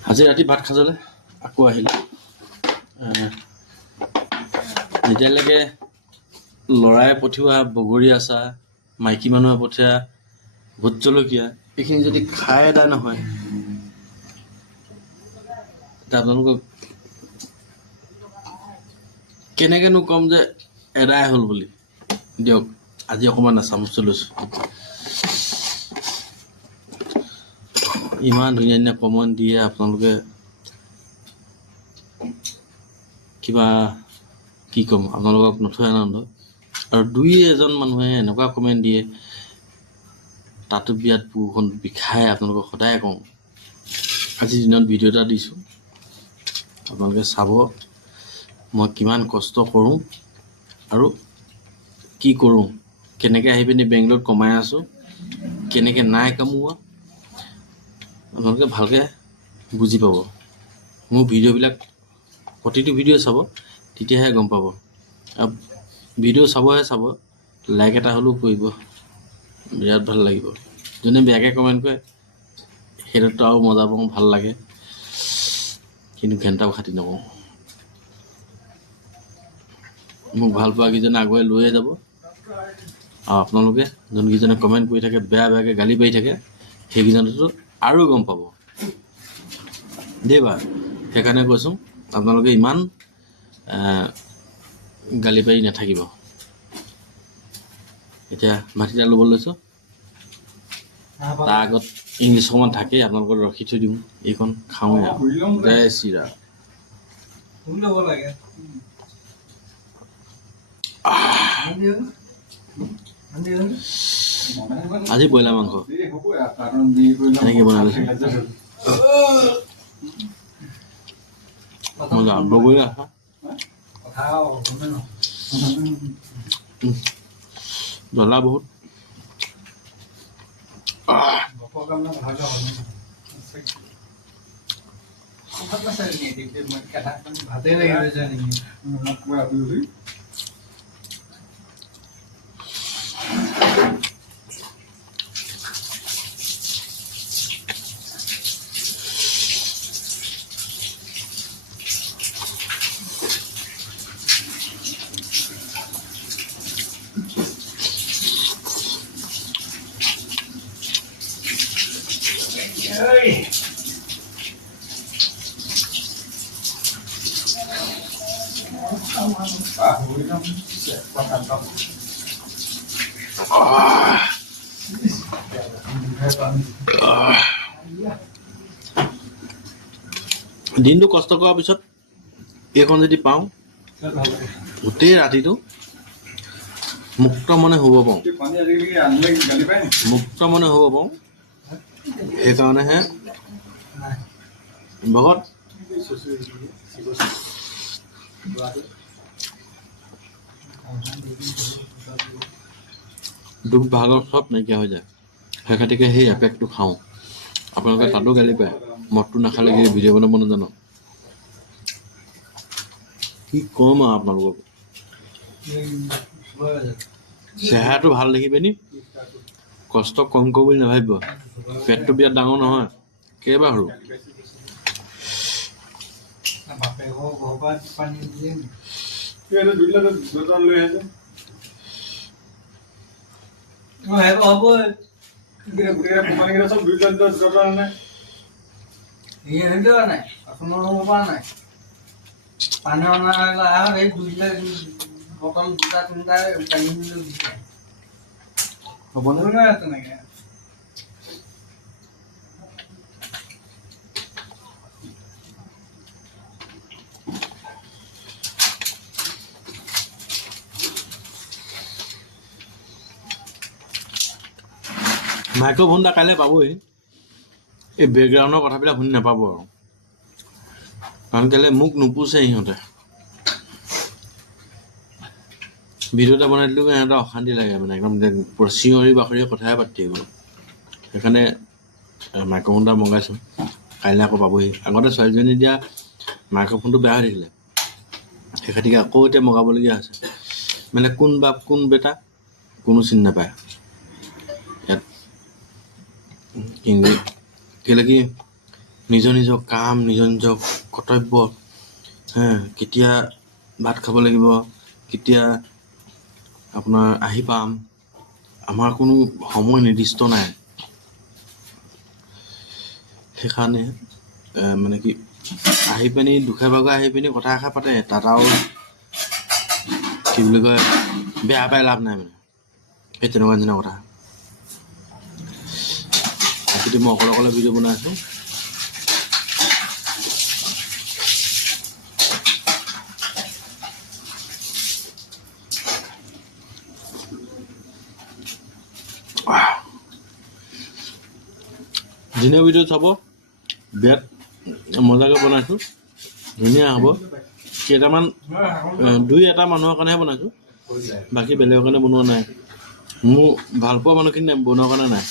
আজি ৰাতি ভাত খাজলে আকৌ আহিলে যেতিয়ালৈকে ল'ৰাই পঠিওৱা বগৰী আচাৰ মাইকী মানুহে পঠিওৱা ভোট জলকীয়া এইখিনি যদি খাই এদায় নহয় এতিয়া আপোনালোকক কেনেকৈনো ক'ম যে এদায় হ'ল বুলি দিয়ক আজি অকণমান চামুচটো লৈছোঁ ইমান ধুনীয়া ধুনীয়া কমেণ্ট দিয়ে আপোনালোকে কিবা কি ক'ম আপোনালোকক নথৈ আনন্দ আৰু দুই এজন মানুহে এনেকুৱা কমেণ্ট দিয়ে তাতো বিয়াত বুকুখন বিষাই আপোনালোকক সদায় কওঁ আজিৰ দিনত ভিডিঅ' এটা দিছোঁ আপোনালোকে চাব মই কিমান কষ্ট কৰোঁ আৰু কি কৰোঁ কেনেকৈ আহি পিনি বেংগলোৰত কমাই আছোঁ কেনেকৈ নাই কামোৱা আপোনালোকে ভালকৈ বুজি পাব মোৰ ভিডিঅ'বিলাক প্ৰতিটো ভিডিঅ' চাব তেতিয়াহে গম পাব আৰু ভিডিঅ' চাবহে চাব লাইক এটা হ'লেও কৰিব বিৰাট ভাল লাগিব যোনে বেয়াকৈ কমেণ্ট কৰে সেইটোতো আৰু মজা পাওঁ ভাল লাগে কিন্তু ঘণ্টাও খাতি নকৰোঁ মোক ভাল পোৱা কেইজনে আগুৱাই লৈয়ে যাব আৰু আপোনালোকে যোনকেইজনে কমেণ্ট কৰি থাকে বেয়া বেয়াকৈ গালি পাৰি থাকে সেইকেইজনেতো আৰু গম পাব দেই বা সেইকাৰণে কৈছোঁ আপোনালোকে ইমান গালি পাৰি নাথাকিব এতিয়া ভাতকেইটা ল'ব লৈছোঁ তাৰ আগত ইংলিছ অকণমান থাকেই আপোনালোকক ৰখি থৈ দিওঁ এইখন খাওঁৱে আৰু জয় শ্ৰীৰাম আজি ব্ৰইলাৰ মাংস এনেকৈ বনাই লৈছোঁ মজা বগৰী আচাৰ জ্বলা বহুত দিনটো কষ্ট কৰাৰ পিছত এইখন যদি পাওঁ গোটেই ৰাতিটো মুক্ত মনে শুব পাৰোঁ সেইকাৰণেহে ভকত দুখ ভাগৰ চব নাইকিয়া হৈ যায় সেই খাতিকে সেই এপেকটো খাওঁ আপোনালোকে তাতো গালি পায় মদটো নাখালে কি ভিডিঅ' বনাব নাজানো কি ক'ম আৰু আপোনালোকক চেহেৰাটো ভাল দেখি পিনি কষ্ট কম কৰোঁ বুলি নাভাবিব পেটটো বিৰাট ডাঙৰ নহয় কেইবাৰ সৰু পানী অনা এই দুইটা বটল দুটা তিনিটা পানী হ'বনে নহয় তেনেকৈ মাইক্ৰ'ফোন এটা কাইলৈ পাবই এই বেকগ্ৰাউণ্ডৰ কথাবিলাক শুনি নাপাব আৰু কাৰণ কেলৈ মোক নোপোচে সিহঁতে ভিডিঅ' এটা বনাই দিলেও সিহঁতৰ অশান্তি লাগে মানে একদম পুৰা চিঞৰি বাখৰি কথাই পাতি থাকিব সেইকাৰণে মাইক্ৰ'ফোন এটা মগাইছোঁ কাইলৈ আকৌ পাবহি আগতে ছোৱালীজনী দিয়া মাইক্ৰ'ফোনটো বেয়া হৈ থাকিলে সেই খাতিকে আকৌ এতিয়া মগাবলগীয়া হৈছে মানে কোন বাপ কোন বেটা কোনো চিনি নাপায় ইয়াত কেলৈ কি নিজৰ নিজৰ কাম নিজৰ নিজৰ কৰ্তব্য কেতিয়া ভাত খাব লাগিব কেতিয়া আপোনাৰ আহি পাম আমাৰ কোনো সময় নিৰ্দিষ্ট নাই সেইকাৰণে মানে কি আহি পিনি দুখে ভাগে আহি পিনি কথা এষাৰ পাতে তাত আৰু কি বুলি কয় বেয়া পাই লাভ নাই মানে সেই তেনেকুৱা নিচিনা কথা বাকীটো মই অকলে অকলে ভিডিঅ' বনাই আছোঁ ধুনীয়া ভিডিঅ' চাব বিৰাট মজাকৈ বনাইছোঁ ধুনীয়া হ'ব কেইটামান দুই এটা মানুহৰ কাৰণেহে বনাইছোঁ বাকী বেলেগৰ কাৰণে বনোৱা নাই মোৰ ভাল পোৱা মানুহখিনি বনোৱাৰ কাৰণে নাই